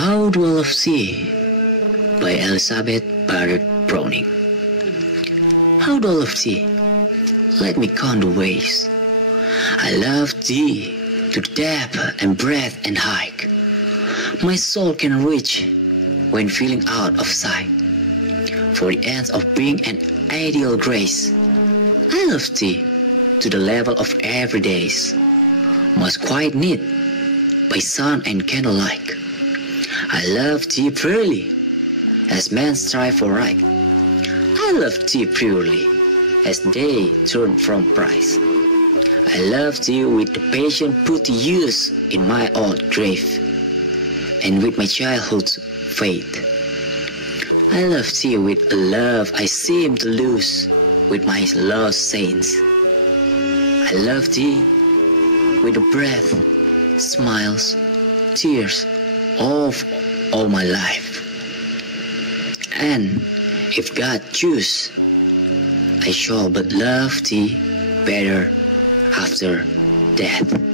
How Do I Love Thee by Elizabeth Barrett Browning. How do I love thee? Let me count the ways. I love thee to the depth and breadth and height my soul can reach when feeling out of sight. For the ends of being an ideal grace, I love thee to the level of everydays, most quite neat by sun and candlelight. I love thee purely, as men strive for right. I love thee purely, as they turn from price. I love thee with the passion put to use in my old grave, and with my childhood's faith. I love thee with a love I seem to lose with my lost saints. I love thee with the breath, smiles, tears of all my life. And if God choose, I shall but love thee better after death.